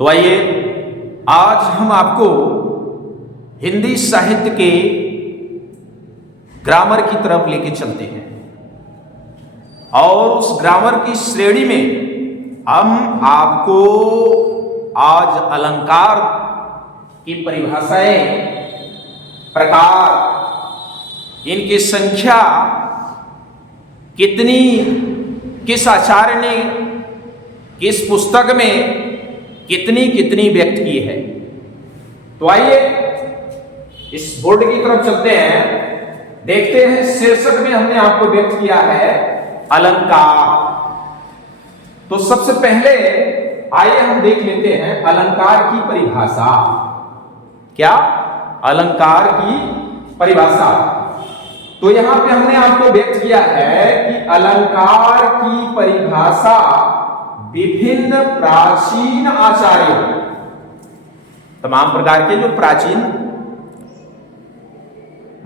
तो आइए आज हम आपको हिंदी साहित्य के ग्रामर की तरफ लेके चलते हैं और उस ग्रामर की श्रेणी में हम आपको आज अलंकार की परिभाषाएं, प्रकार, इनकी संख्या कितनी, किस आचार्य ने किस पुस्तक में कितनी कितनी व्यक्त की है। तो आइए इस बोर्ड की तरफ चलते हैं, देखते हैं शीर्षक में हमने आपको व्यक्त किया है अलंकार। तो सबसे पहले आइए हम देख लेते हैं अलंकार की परिभाषा। क्या? अलंकार की परिभाषा। तो यहां पे हमने आपको व्यक्त किया है कि अलंकार की परिभाषा विभिन्न प्राचीन आचार्यों, तमाम प्रकार के जो प्राचीन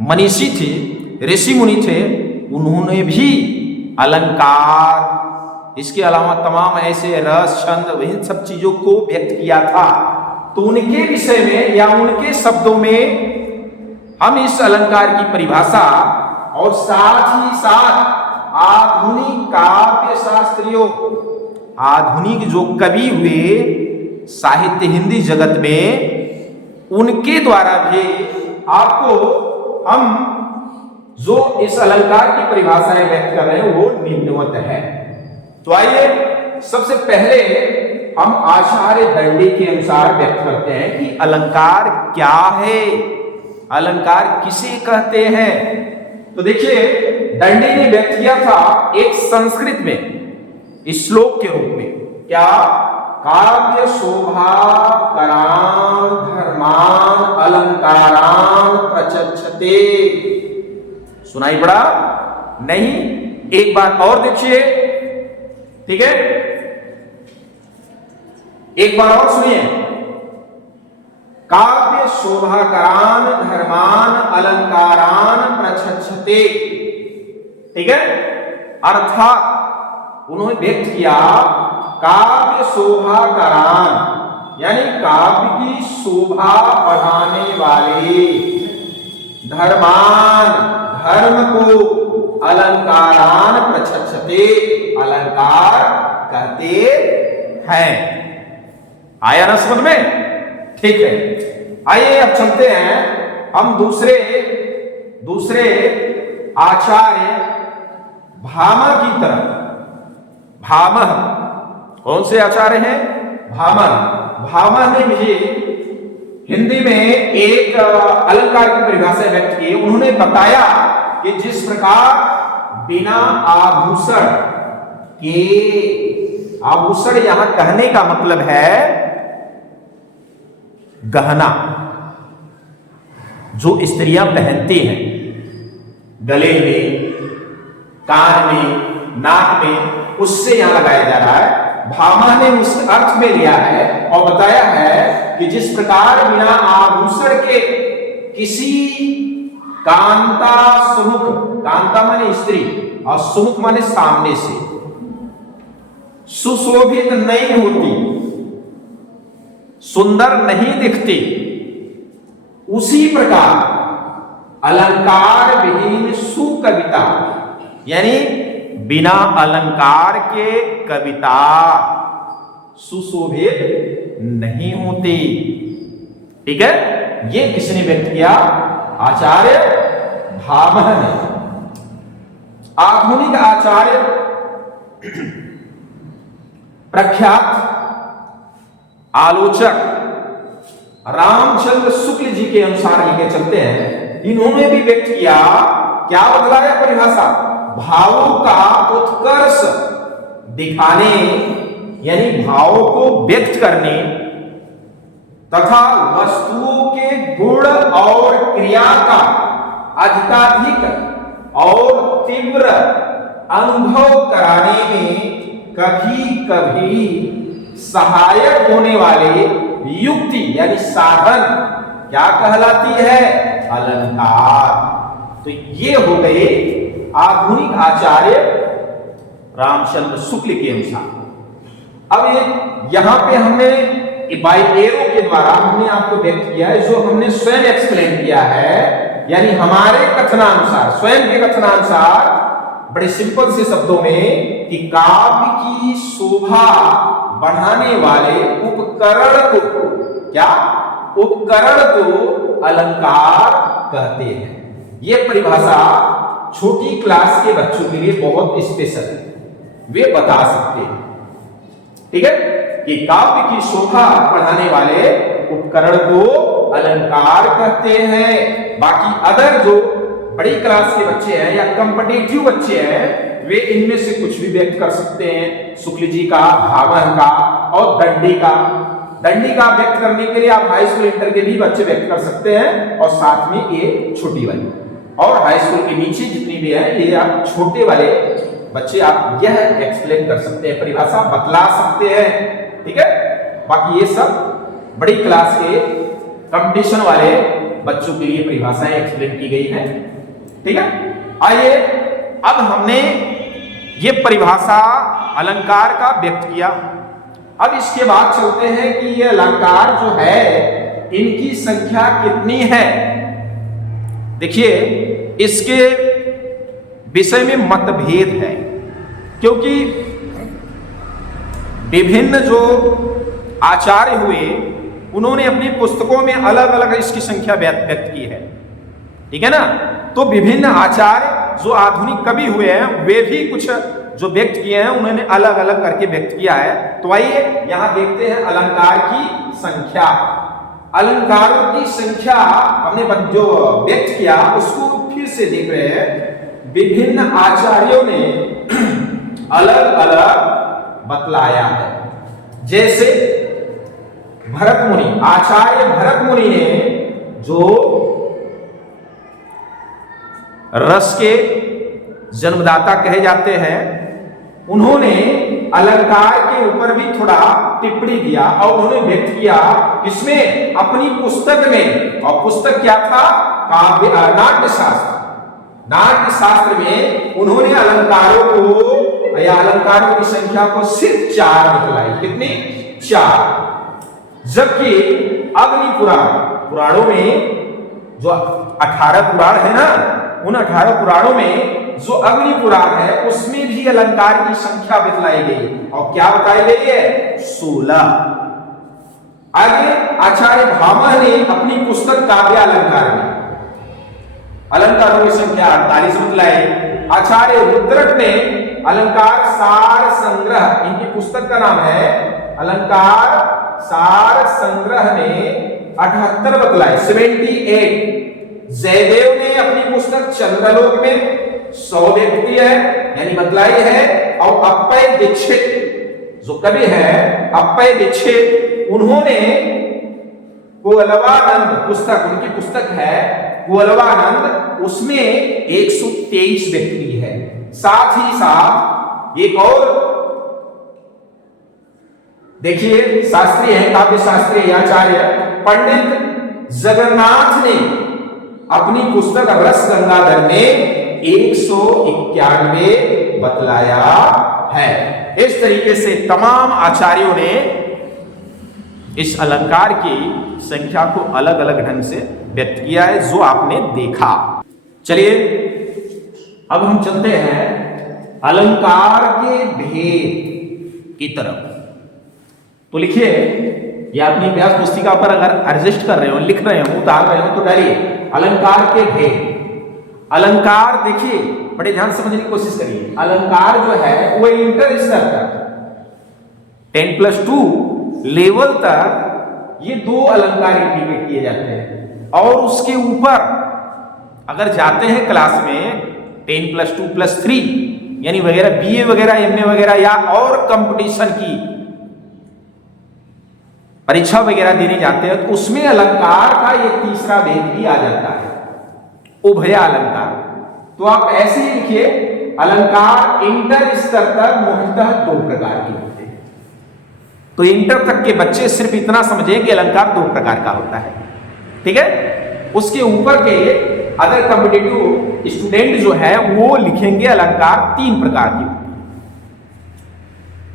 मनीषी थे, ऋषि मुनि थे, उन्होंने भी अलंकार, इसके अलावा तमाम ऐसे रस, छंद, इन सब चीजों को व्यक्त किया था। तो उनके विषय में या उनके शब्दों में हम इस अलंकार की परिभाषा और साथ ही साथ आधुनिक काव्य शास्त्रियों, आधुनिक जो कवि हुए साहित्य हिंदी जगत में, उनके द्वारा भी आपको हम जो इस अलंकार की परिभाषाएं व्यक्त कर रहे हैं वो निम्नवत है। तो आइए सबसे पहले हम आचार्य दंडी के अनुसार व्यक्त करते हैं कि अलंकार क्या है, अलंकार किसे कहते हैं। तो देखिए दंडी ने व्यक्त किया था एक संस्कृत में श्लोक के रूप में, क्या? काव्य शोभा करान धर्मान अलंकारान प्रचक्षते। सुनाई पड़ा? नहीं? एक बार और देखिए, ठीक है, एक बार और सुनिए। काव्य शोभा करान धर्मान अलंकारान प्रचक्षते। ठीक है, अर्थात उन्होंने व्यक्त किया काव्य शोभा करान, यानी काव्य की शोभा बढ़ाने वाले, धर्मान, धर्म को, अलंकारान प्रचक्षते, अलंकार कहते हैं। आया ना समझ में? ठीक है, आइए अब चलते हैं हम दूसरे आचार्य भामह की तरफ। भामह कौन से आचार्य हैं? भामह ने भी हिंदी में एक अलंकार की परिभाषा व्यक्त की। उन्होंने बताया कि जिस प्रकार बिना आभूषण के, आभूषण यहां कहने का मतलब है गहना, जो स्त्रियां पहनती हैं गले में, कान में, नाक में, उससे यहां लगाया जा रहा है। भामह ने उस अर्थ में लिया है और बताया है कि जिस प्रकार बिना आभूषण के किसी कांता सुमुख, कांता माने स्त्री और सुमुख माने सामने से, सुशोभित नहीं होती, सुंदर नहीं दिखती, उसी प्रकार अलंकार विहीन सुकविता, यानी बिना अलंकार के कविता सुशोभित नहीं होती। ठीक है, ये किसने व्यक्त किया? आचार्य भामह ने। आधुनिक आचार्य प्रख्यात आलोचक रामचंद्र शुक्ल जी के अनुसार लेके चलते हैं। इन्होंने भी व्यक्त किया, क्या बतलाया परिभाषा? भावों का उत्कर्ष दिखाने, यानी भावों को व्यक्त करने तथा वस्तुओं के गुण और क्रिया का अधिकाधिक और तीव्र अनुभव कराने में कभी कभी सहायक होने वाले युक्ति यानी साधन क्या कहलाती है? अलंकार। तो ये हो गए आधुनिक आचार्य रामचंद्र शुक्ल के अनुसार। अब यहां पे हमने बाय एरो के द्वारा हमने आपको व्यक्त किया है, जो हमने स्वयं एक्सप्लेन किया है, यानी हमारे कथनानुसार, स्वयं के कथनानुसार, बड़े सिंपल से शब्दों में, कि काव्य की शोभा बढ़ाने वाले उपकरण को, क्या उपकरण को अलंकार कहते हैं। यह परिभाषा छोटी क्लास के बच्चों के लिए बहुत स्पेशल है, वे बता सकते हैं, ठीक है, कि काव्य की शोभा बढ़ाने वाले उपकरण को अलंकार कहते हैं। बाकी अदर जो बड़ी क्लास के बच्चे हैं या कॉम्पिटिटिव बच्चे हैं, वे इनमें से कुछ भी व्यक्त कर सकते हैं। शुक्ल जी का, भामह का और दंडी का व्यक्त करने के लिए आप हाई स्कूल इंटर के भी बच्चे व्यक्त कर सकते हैं, और साथ में ये छोटी वाली, और हाई स्कूल के नीचे जितनी भी है, ये आप छोटे वाले बच्चे आप यह एक्सप्लेन कर सकते हैं, परिभाषा बतला सकते हैं, ठीक है। बाकी ये सब बड़ी क्लास के कंपटीशन वाले बच्चों के लिए परिभाषाएं एक्सप्लेन की गई हैं, ठीक है। आइए, अब हमने ये परिभाषा अलंकार का व्यक्त किया, अब इसके बाद चलते हैं कि ये अलंकार जो है, इनकी संख्या कितनी है। देखिए, इसके विषय में मतभेद है, क्योंकि विभिन्न जो आचार्य हुए, उन्होंने अपनी पुस्तकों में अलग अलग इसकी संख्या व्यक्त की है, ठीक है ना। तो विभिन्न आचार्य जो आधुनिक कवि हुए हैं, वे भी कुछ जो व्यक्त किए हैं, उन्होंने अलग अलग करके व्यक्त किया है। तो आइए यहां देखते हैं अलंकार की संख्या। अलंकारों की संख्या हमने जो व्यक्त किया उसको फिर से देख रहे हैं। विभिन्न आचार्यों ने अलग अलग बतलाया है। जैसे भरत मुनि, आचार्य भरत मुनि ने जो रस के जन्मदाता कहे जाते हैं, उन्होंने अलंकार के ऊपर भी थोड़ा टिप्पणी दिया और उन्होंने व्यक्त किया किसमें, अपनी पुस्तक में। और पुस्तक क्या था, काव्य नाट्यशास्त्र। नाट्यशास्त्र में उन्होंने अलंकारों को या अलंकारों की संख्या को सिर्फ 4 बतलाई। कितनी, 4। जबकि अग्नि पुराणों में जो 18 पुराण है ना, उन 18 पुराणों में जो अग्नि पुराण है, उसमें भी अलंकार की संख्या बतलाई गई। और क्या बताई गई है, 16। आगे आचार्य भामह ने अपनी पुस्तक काव्य अलंकार में अलंकारों की संख्या 48 बतलाई। आचार्य रुद्रक ने अलंकार सार संग्रह, इनकी पुस्तक का नाम है अलंकार सार संग्रह, में 78 बतलाई, 78। जयदेव ने अपनी पुस्तक चंद्रलोक में 100 व्यक्त की है, यानी बतलाई है। और अप्पय दीक्षित जो कवि है, अप्पय दीक्षित, उन्होंने कोलवानंद पुस्तक, उनकी पुस्तक है कोलवानंद, उसमें 123 व्यक्त की है। साथ ही साथ एक और देखिए शास्त्री है, काव्य शास्त्री आचार्य पंडित जगन्नाथ ने अपनी पुस्तक रस गंगाधर में 191 बतलाया है। इस तरीके से तमाम आचार्यों ने इस अलंकार की संख्या को अलग अलग ढंग से व्यक्त किया है, जो आपने देखा। चलिए अब हम चलते हैं अलंकार के भेद की तरफ। तो लिखिए, ये अपनी अभ्यास पुस्तिका पर अगर एडजस्ट कर रहे हो, लिख रहे हो, उतार रहे हो, तो डालिए अलंकार के भेद। अलंकार देखिए, बड़े ध्यान समझने की कोशिश करिए। अलंकार जो है वो इंटर स्तर तक 10+2 लेवल तक ये 2 अलंकार इंटीग्रेट किए जाते हैं, और उसके ऊपर अगर जाते हैं क्लास में 10+2+3 यानी वगैरह बीए वगैरह एमए वगैरह या और कंपटीशन की परीक्षा वगैरह देने जाते हैं, तो उसमें अलंकार का एक तीसरा भेद भी आ जाता है, उभय अलंकार। तो आप ऐसे ही लिखिए, अलंकार इंटर स्तर तक मुख्यतः 2 प्रकार के होते हैं। तो इंटर तक के बच्चे सिर्फ इतना समझें कि अलंकार 2 प्रकार का होता है, ठीक है। उसके ऊपर के अदर कॉम्पिटिटिव स्टूडेंट जो है वो लिखेंगे अलंकार 3 प्रकार की होती है,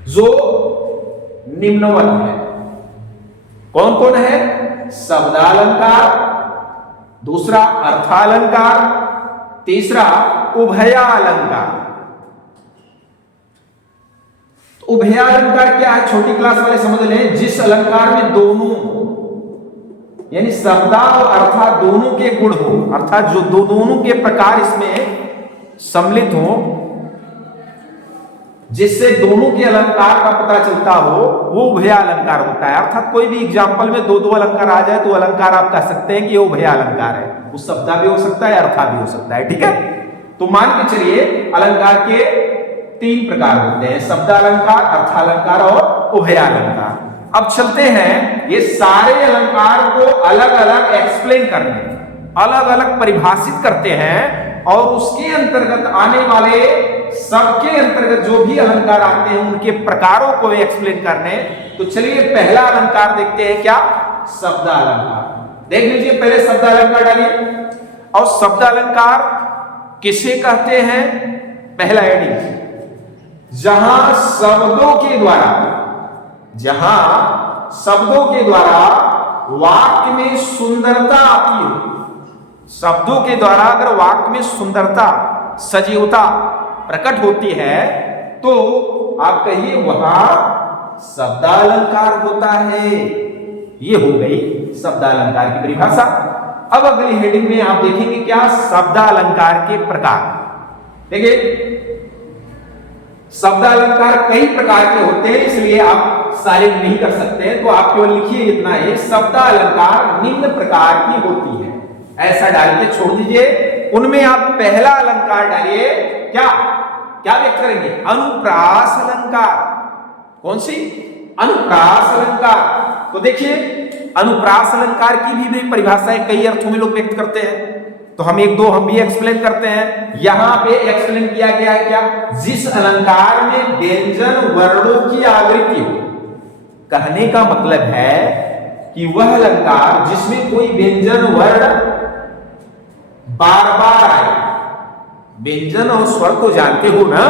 जो निम्नवत है। कौन कौन है? शब्दालंकार, दूसरा अर्थालंकार, तीसरा उभयालंकार। तो उभयालंकार क्या है? छोटी क्लास वाले समझ लें, जिस अलंकार में दोनों यानी शब्दा और अर्था दोनों के गुण हो, अर्थात जो दोनों के प्रकार इसमें सम्मिलित हो, जिससे दोनों के अलंकार का पता चलता हो, वो उभयालंकार होता है। अर्थात कोई भी एग्जाम्पल में दो दो अलंकार आ जाए तो अलंकार आप कह सकते हैं कि ये उभयालंकार है। वो शब्दा भी हो सकता है, अर्था भी हो सकता है। ठीक है, तो मान के चलिए अलंकार के तीन प्रकार होते हैं, शब्दालंकार, अर्थालंकार और उभयालंकार। अब चलते हैं ये सारे अलंकार को अलग अलग एक्सप्लेन करने, अलग अलग परिभाषित करते हैं और उसके अंतर्गत आने वाले सबके अंतर्गत जो भी अलंकार आते हैं उनके प्रकारों को एक्सप्लेन करने। तो चलिए पहला अलंकार देखते हैं, क्या? शब्दालंकार। देख लीजिए, पहले शब्दालंकार डालिए। और शब्दालंकार किसे कहते हैं? पहला हेडिंग, जहां शब्दों के द्वारा वाक्य में सुंदरता आती हो, शब्दों के द्वारा अगर वाक्य में सुंदरता, सजीवता प्रकट होती है तो आप कहिए वहां शब्दालंकार होता है। ये हो गई शब्दालंकार की परिभाषा। अब अगली हेडिंग में आप देखेंगे क्या? शब्दालंकार के प्रकार। देखिए, शब्दालंकार कई प्रकार के होते हैं, इसलिए आप सारे नहीं कर सकते हैं, तो आप केवल लिखिए इतना ही, शब्दालंकार निम्न प्रकार की होती है, ऐसा डाल के छोड़ दीजिए। उनमें आप पहला अलंकार डालिए, क्या क्या व्यक्त करेंगे? अनुप्रास अलंकार। कौन सी? अनुप्रास अलंकार। तो देखिए, अनुप्रास अलंकार की भी परिभाषाएं कई अर्थों में लोग व्यक्त करते हैं, तो हम एक दो हम भी एक्सप्लेन करते हैं। यहां पे एक्सप्लेन किया गया है क्या? जिस अलंकार में व्यंजन वर्णों की आवृत्ति हो। कहने का मतलब है कि वह अलंकार जिसमें कोई व्यंजन वर्ण बार बार आए। व्यंजन और स्वर को जानते हो ना,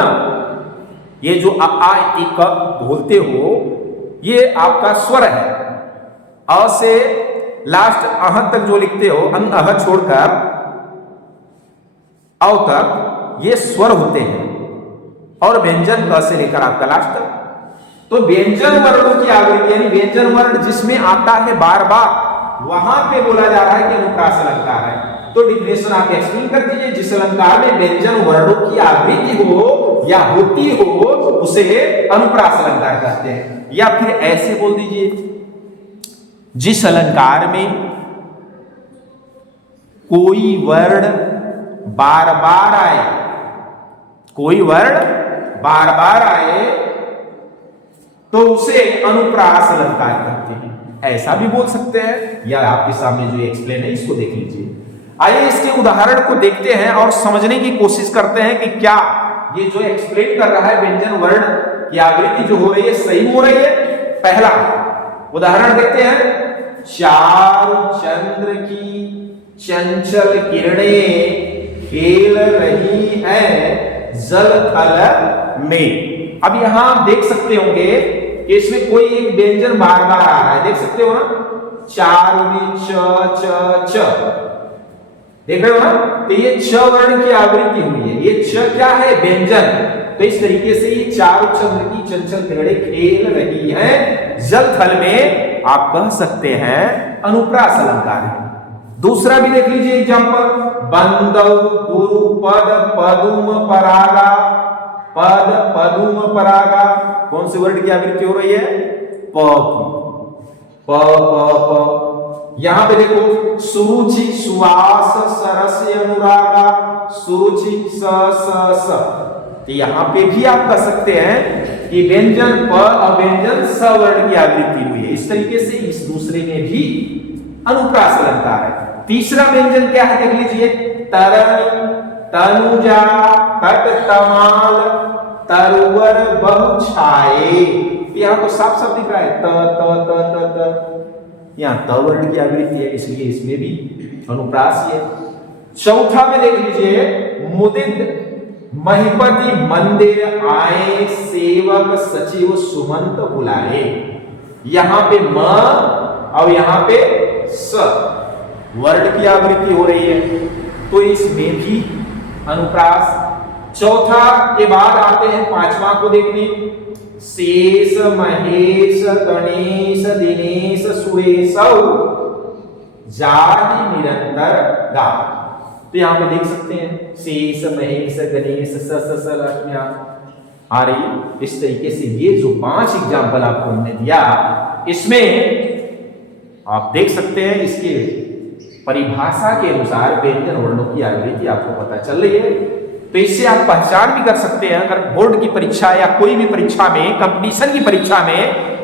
ये जो आ ई क बोलते हो, ये आपका स्वर है। अ से लास्ट अह तक जो लिखते हो, अह छोड़कर अव तक, ये स्वर होते हैं। और व्यंजन क से लेकर आपका लास्ट तक, तो व्यंजन वर्णों की आवृत्ति यानी व्यंजन वर्ण जिसमें आता है बार बार, वहां पे बोला जा रहा है कि अनुप्रास अलंकार है। तो डिफिनेशन आप एक्सप्लेन कर दीजिए। जिस अलंकार में व्यंजन वर्णों की आवृत्ति हो या होती हो उसे अनुप्रास अलंकार कहते हैं। या फिर ऐसे बोल दीजिए, जिस अलंकार में कोई वर्ण बार बार आए, कोई वर्ण बार बार आए तो उसे अनुप्रास अलंकार कहते हैं। ऐसा भी बोल सकते हैं, या आपके सामने जो एक्सप्लेन है इसको देख लीजिए। आइए इसके उदाहरण को देखते हैं और समझने की कोशिश करते हैं कि क्या ये जो एक्सप्लेन कर रहा है व्यंजन वर्ण की आवृत्ति जो हो रही है सही हो रही है। पहला उदाहरण देखते हैं, चारु चंद्र की चंचल किरणें खेल रही है जल थल में। अब यहां आप देख सकते होंगे कि इसमें कोई एक व्यंजन बार बार आ रहा है, देख सकते हो ना, चारु में च च च, देख रहे हो ना। तो ये च वर्ण की आवृत्ति हुई है, ये च क्या है? व्यंजन। तो इस तरीके से ये चारु चंद्र की चंचल किरणें खेल रही है जल थल में, आप कह सकते हैं अनुप्रास अलंकार है। दूसरा भी देख लीजिए एग्जांपल, बंदौ गुरु पद पदुम परागा, पद पदुम परागा, कौन से वर्ड की आवृत्ति हो रही है? प की, प प प। यहां पे देखो, सुरुचि सुवास सरस अनुरागा, सुरुचि स स स। तो यहां पे भी आप कह सकते हैं कि व्यंजन प और व्यंजन स वर्ण की आवृत्ति हुई है। इस तरीके से इस दूसरे में भी अनुप्रास अलंकार है। तीसरा व्यंजन क्या है देख लीजिए, तरणी तनुजा तट तमाल तरवर बहु छाए। यहां तो साफ साफ दिख रहा है त त त त त, यहां त वर्ण की आवृत्ति है, इसलिए इसमें भी अनुप्रास है। चौथा में देख लीजिए, मुदित महिपति मंदिर आए सेवक सचिव सुमंत बुलाए। यहां पे म अब यहां पे स वर्ण की आवृत्ति हो रही है, तो इसमें भी अनुप्रास। चौथा के बाद आते हैं पांचवा को देखने, शेष महेश गणेश दिनेश सुरेश जाहि निरंतर गा। तो यहां पे देख सकते हैं शेष महेश गणेश स में आ रही। इस तरीके से ये जो 5 एग्जाम्पल आपको हमने दिया, इसमें आप देख सकते हैं इसके परिभाषा के अनुसार व्यंजन वर्णों की आवृत्ति आपको पता चल रही है। तो इससे आप पहचान भी कर सकते हैं, अगर बोर्ड की परीक्षा या कोई भी परीक्षा में, कंपटीशन की परीक्षा में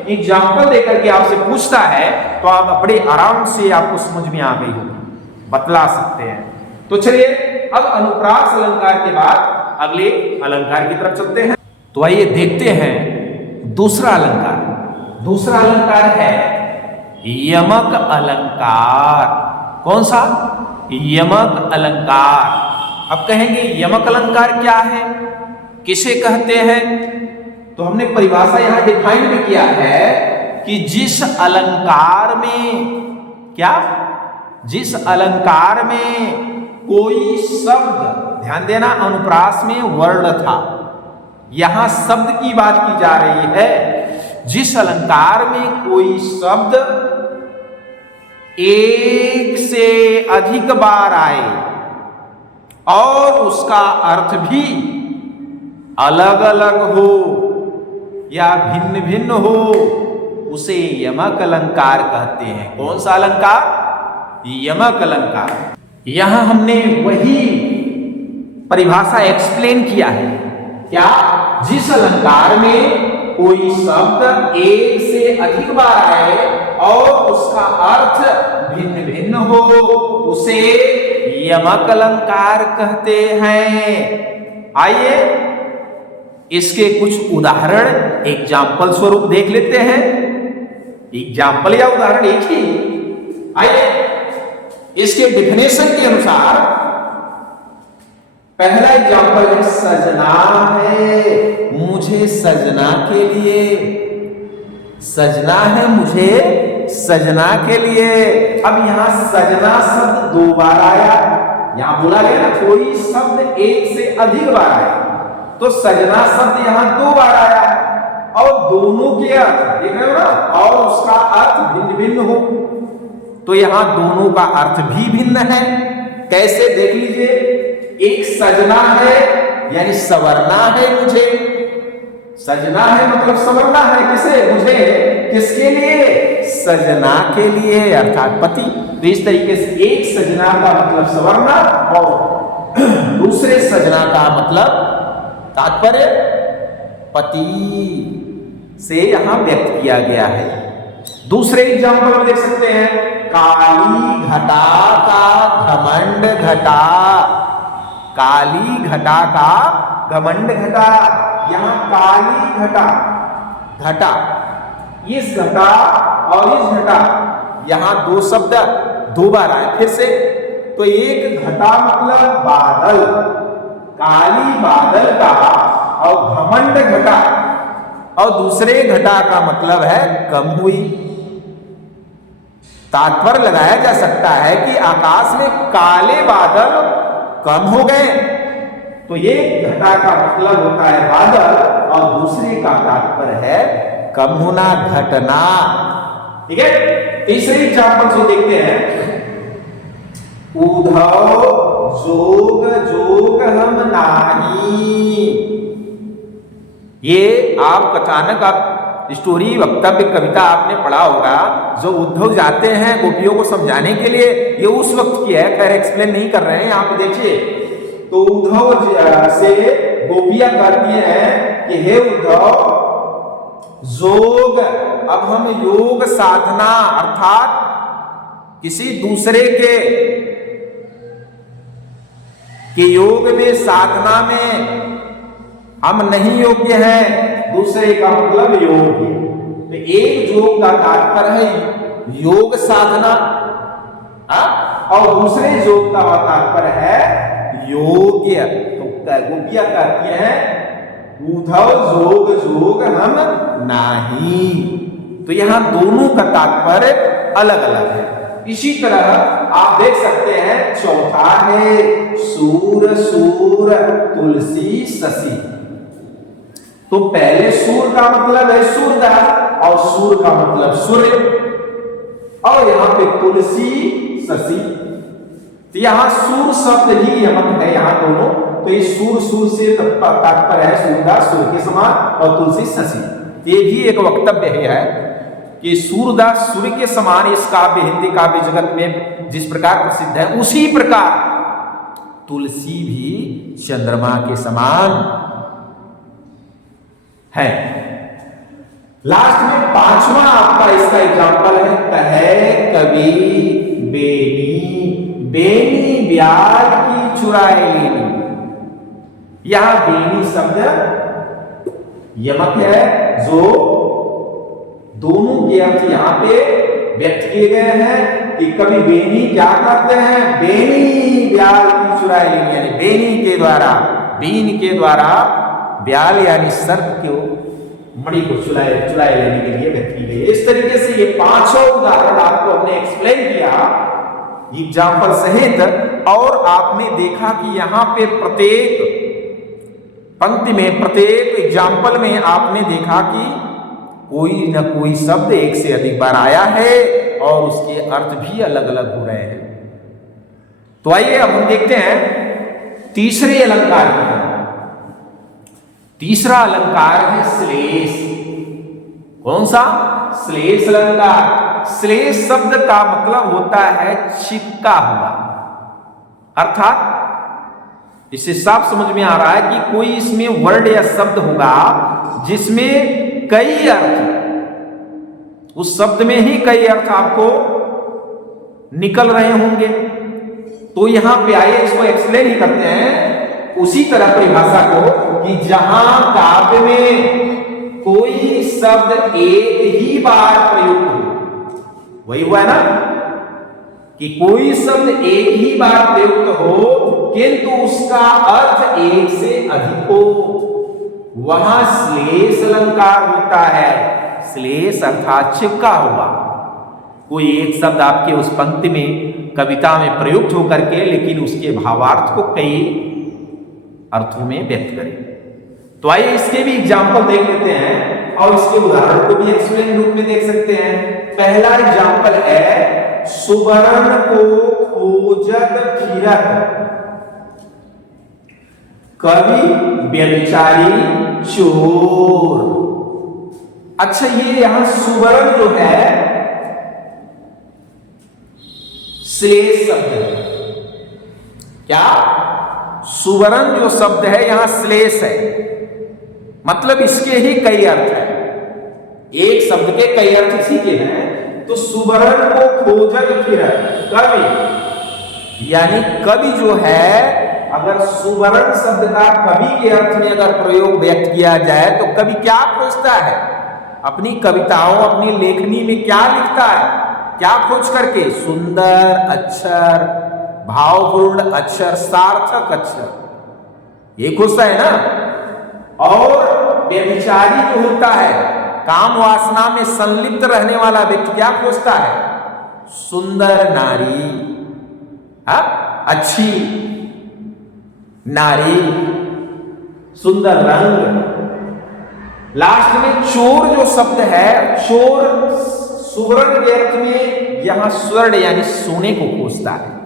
एग्जाम्पल देकर के आपसे पूछता है तो आप बड़े आराम से आपको समझ में आ गई होगी, बतला सकते हैं। तो चलिए अब अनुप्रास अलंकार के बाद अगले अलंकार की तरफ चलते हैं। तो आइए देखते हैं दूसरा अलंकार। दूसरा अलंकार है यमक अलंकार। कौन सा? यमक अलंकार। अब कहेंगे यमक अलंकार क्या है, किसे कहते हैं? तो हमने परिभाषा यहां डिफाइन भी किया है कि जिस अलंकार में क्या, जिस अलंकार में कोई शब्द, ध्यान देना अनुप्रास में वर्ण था, यहां शब्द की बात की जा रही है। जिस अलंकार में कोई शब्द एक से अधिक बार आए और उसका अर्थ भी अलग अलग हो या भिन्न भिन्न हो, उसे यमक अलंकार कहते हैं। कौन सा अलंकार? यमक अलंकार। यहां हमने वही परिभाषा एक्सप्लेन किया है। क्या? जिस अलंकार में कोई शब्द एक से अधिक बार आए और उसका अर्थ भिन्न भिन्न हो, उसे यमक अलंकार कहते हैं। आइए इसके कुछ उदाहरण एग्जाम्पल स्वरूप देख लेते हैं। एग्जाम्पल या उदाहरण एक ही। आइए इसके डिफिनेशन के अनुसार पहला एग्जाम्पल है सजना है मुझे सजना के लिए, सजना है मुझे सजना के लिए। अब यहां सजना शब्द 2 बार आया, यहां बोला गया ना कोई शब्द एक से अधिक बार आया, तो सजना शब्द यहां 2 बार आया और दोनों के अर्थ देख रहे हो ना, और उसका अर्थ भिन्न भिन्न हो, तो यहां दोनों का अर्थ भी भिन्न है। कैसे? देख लीजिए, एक सजना है यानी संवरना है मुझे, सजना है मतलब संवरना है किसे? मुझे। किसके लिए? सजना के लिए, अर्थात पति। तो इस तरीके से एक सजना का मतलब संवरना और दूसरे सजना का मतलब तात्पर्य पति से यहां व्यक्त किया गया है। दूसरे एग्जाम्पल में देख सकते हैं, काली घटा का घमंड घटा, काली घटा का घमंड घटा। यहां काली घटा, घटा, इस घटा और इस घटा, यहां 2 शब्द 2 बार आए फिर से। तो एक घटा मतलब बादल, काली बादल का, और घमंड घटा, और दूसरे घटा का मतलब है कम हुई। तात्पर्य लगाया जा सकता है कि आकाश में काले बादल कम हो गए, तो ये घटा का मतलब होता है बादल और दूसरे का तात्पर्य है कम होना, घटना। ठीक है। तीसरे एग्जाम्पल से देखते हैं, उद्धव जोग जोग हम नाही। ये आप अचानक आप स्टोरी, वक्तव्य, कविता आपने पढ़ा होगा, जो उद्धव जाते हैं गोपियों को समझाने के लिए, ये उस वक्त की है, खैर एक्सप्लेन नहीं कर रहे हैं, यहाँ पे देखिए। तो उद्धव से गोपियां कहती हैं कि हे उद्धव, जोग, अब हम योग साधना अर्थात किसी दूसरे के योग में, साधना में हम नहीं योग्य हैं। दूसरे का मतलब योग्य। तो एक योग का तात्पर्य है योग साधना, और दूसरे योग का तात्पर्य है योग्य। तो गोपियां कहती हैं उद्धव जोग जोग हम नाही। तो यहां दोनों का तात्पर्य अलग अलग है। इसी तरह आप देख सकते हैं चौथा है सूर सूर तुलसी शशि। तो पहले सूर का मतलब है सूरदास और सूर का मतलब सूर्य, और यहां पे तुलसी शशि, तो यहां सूर शब्द ही यमक है यहां दोनों। तो ये सूर सूर से तात्पर्य है सूरदास सूर्य के समान और तुलसी शशि। ये भी एक वक्तव्य है कि सूरदास सूर्य के समान इस काव्य हिंदी काव्य जगत में जिस प्रकार प्रसिद्ध है, उसी प्रकार तुलसी भी चंद्रमा के समान है। लास्ट में पांचवा आपका इसका एग्जाम्पल है कहे कवि बेनी, बेनी ब्याज की चुराए लेनी। यहां बेनी शब्द यमक है, जो दोनों के अर्थ यहां पे व्यक्त किए गए हैं कि कवि बेनी क्या करते हैं, बेनी ब्याल की चुराई लेनी, यानी बेनी के द्वारा, बीन के द्वारा ब्याल यानी सर्प को मणि को चुराए लेने के लिए व्यक्त की गई। इस तरीके से ये पांचों उदाहरण आपको हमने एक्सप्लेन किया एग्जाम्पल सहित, और आपने देखा कि यहां पे प्रत्येक पंक्ति में, प्रत्येक एग्जाम्पल में आपने देखा कि कोई न कोई शब्द एक से अधिक बार आया है और उसके अर्थ भी अलग अलग हो रहे हैं। तो आइए अब हम देखते हैं तीसरे अलंकार की तरफ। तीसरा अलंकार है श्लेष। कौन सा? श्लेष अलंकार। श्लेष शब्द का मतलब होता है चिपका हुआ, अर्थात इससे साफ समझ में आ रहा है कि कोई इसमें वर्ड या शब्द होगा जिसमें कई अर्थ, उस शब्द में ही कई अर्थ आपको निकल रहे होंगे। तो यहां पे आइए इसको एक्सप्लेन ही करते हैं उसी तरह परिभाषा को कि जहां काव्य में कोई शब्द एक ही बार प्रयुक्त हो, वही हुआ है ना कि कोई शब्द एक ही बार प्रयुक्त हो किंतु उसका अर्थ एक से अधिक हो, वहां श्लेष अलंकार होता है। श्लेष अर्थात चिपका हुआ। कोई एक शब्द आपके उस पंक्ति में, कविता में प्रयुक्त होकर के लेकिन उसके भावार्थ को कई अर्थों में व्यक्त करे। तो आइए इसके भी एग्जाम्पल देख लेते हैं और इसके उदाहरण को भी एक्सप्लेन रूप में देख सकते हैं। पहला एग्जाम्पल है सुवर्ण को खोजत फिरत कवि व्यभिचारी चोर। अच्छा, ये यहां सुवर्ण जो है श्लेष शब्द है। क्या? सुवर्ण जो शब्द है यहां श्लेष है, मतलब इसके ही कई अर्थ है। एक शब्द के कई अर्थ इसी के हैं। तो सुवर्ण को खोजत फिरत कवि, यानी कवि जो है, अगर सुवर्ण शब्द का कवि के अर्थ में अगर प्रयोग व्यक्त किया जाए तो कवि क्या खोजता है? अपनी कविताओं, अपनी लेखनी में क्या लिखता है? क्या खोज करके? सुंदर अक्षर, भावपूर्ण अक्षर, सार्थक अक्षर, ये खोजता है ना। और व्यभिचारी जो होता है, काम वासना में संलिप्त रहने वाला व्यक्ति क्या खोजता है? सुंदर नारी, अच्छी नारी, सुंदर रंग। लास्ट में चोर जो शब्द है, चोर सुवर्ण के अर्थ में यहां स्वर्ण यानी सोने को खोजता है।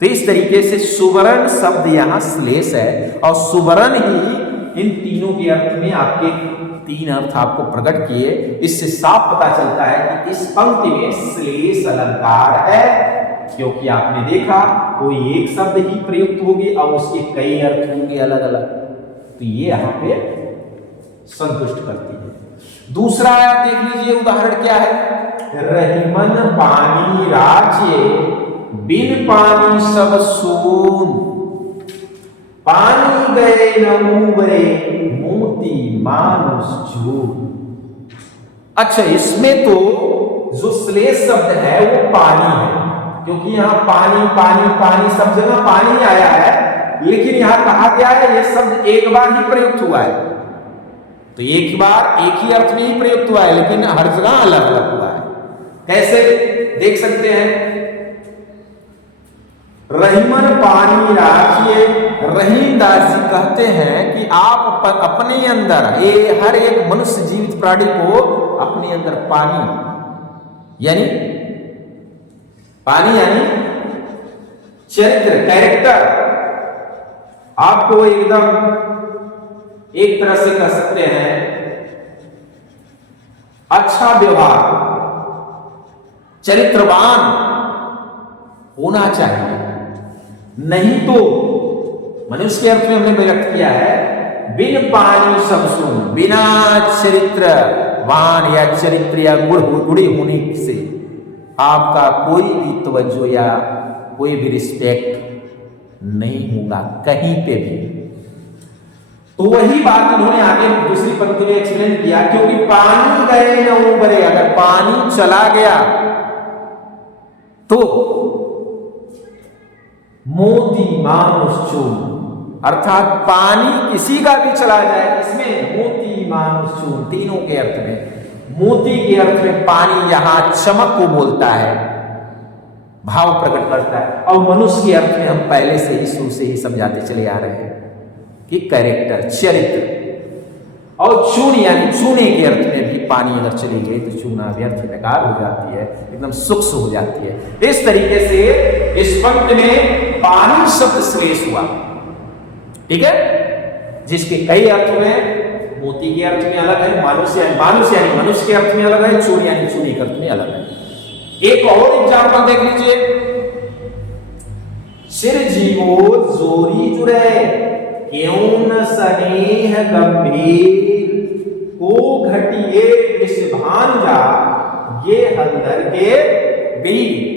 तो इस तरीके से सुवर्ण शब्द यहां श्लेष है और सुवर्ण ही इन तीनों के अर्थ में आपके तीन अर्थ आपको प्रकट किए। इससे साफ पता चलता है कि इस पंक्ति में श्लेष अलंकार है, क्योंकि आपने देखा कोई एक शब्द ही प्रयुक्त होगी और उसके कई अर्थ होंगे अलग अलग। तो ये यहां पे संतुष्ट करती है। दूसरा देख लीजिए उदाहरण क्या है। रहीमन पानी राज्य बिन पानी सब सून, पानी गए न उबरे मोती मानुष झूठ। अच्छा, इसमें तो जो श्लेष शब्द है वो पानी है, क्योंकि यहां पानी पानी पानी सब जगह पानी आया है, लेकिन यहां कहा गया है यह शब्द एक बार ही प्रयुक्त हुआ है। तो एक ही बार एक ही अर्थ में ही प्रयुक्त हुआ है, लेकिन हर जगह अलग अलग हुआ है। कैसे देख सकते हैं? रहीमन पानी राखिए। रहीमदास जी कहते हैं कि आप अपने अंदर हर एक मनुष्य जीवित प्राणी को अपने अंदर पानी यानी चरित्र, कैरेक्टर, आपको एकदम एक तरह से कह सकते हैं अच्छा व्यवहार, चरित्रवान होना चाहिए। नहीं तो मनुष्य के अर्थ में हमने व्यक्त किया है बिन पानी सब सुन, बिना चरित्रवान या चरित्र या गुणी होने से आपका कोई भी तवज्जो या कोई भी रिस्पेक्ट नहीं होगा कहीं पे भी। तो वही बात उन्होंने आगे दूसरी पंक्ति में एक्सप्लेन किया, क्योंकि पानी गए न उबरे, अगर पानी चला गया तो मोती मानुष चून, अर्थात पानी किसी का भी चला जाए, इसमें मोती मानुष चून तीनों के अर्थ में। मोती के अर्थ में पानी यहां चमक को बोलता है, भाव प्रकट करता है, और मनुष्य के अर्थ में हम पहले से ही शुरू से ही समझाते चले आ रहे हैं कि कैरेक्टर, चरित्र। और चून यानी चूने के अर्थ में भी पानी अगर चली गई तो चूना व्यर्थ बेकार हो जाती है, एकदम सूक्ष्म हो जाती है। इस तरीके से इस पंक्ति में पानी शब्द श्लेष हुआ, ठीक है, जिसके कई अर्थ में, मोती के अर्थ में अलग है, मानुष यानी मनुष्य के अर्थ में अलग है, चून यानी चूने के अर्थ में अलग है। एक और एग्जाम्पल देख लीजिए, सिर जीवो जोरी जुड़े क्यों न स्नेह गंभीर, को घटिए वृषभानुजा ये हलधर के वीर।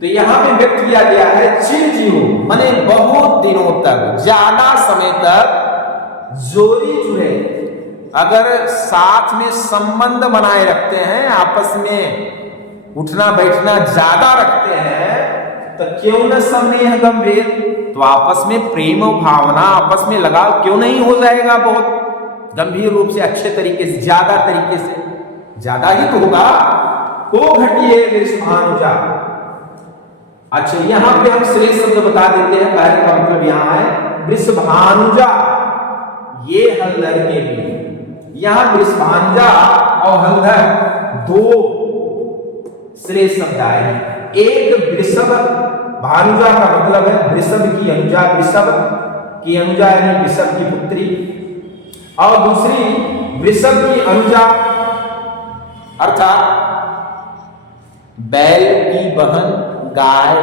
तो यहां पे व्यक्त किया गया है चिरजीव, माने बहुत दिनों तक, ज्यादा समय तक जोरी जुड़े, अगर साथ में संबंध बनाए रखते हैं, आपस में उठना बैठना ज्यादा रखते हैं, तो क्यों न स्नेह गंभीर, तो आपस में प्रेम भावना, आपस में लगाव क्यों नहीं हो जाएगा बहुत गंभीर रूप से, अच्छे तरीके से, ज्यादा तरीके से, ज्यादा ही तो होगा। को घटिए वृषभानुजा। अच्छा, यहां पे हम श्रेष्ठ शब्द बता देते हैं, पहले का मतलब यहां है वृषभानुजा ये हलधर के भी। यहां वृषभानुजा और हलधर दो श्रेष्ठ शब्द आए हैं। एक वृषभ, भानुजा का मतलब है वृषभ की अनुजा, वृषभ की अनुजा यानी वृषभ की पुत्री, और दूसरी वृषभ की अनुजा अर्थात बैल की बहन गाय।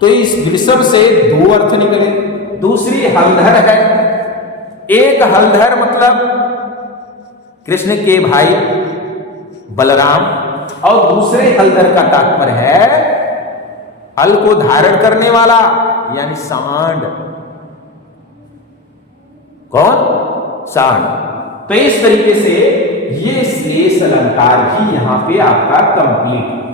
तो इस वृषभ से दो अर्थ निकले। दूसरी हलधर है, एक हलधर मतलब कृष्ण के भाई बलराम, और दूसरे हलधर का तात्पर्य है हल को धारण करने वाला यानी सांड। कौन? सांड। तो इस तरीके से ये श्लेष अलंकार भी यहां पे आपका कंप्लीट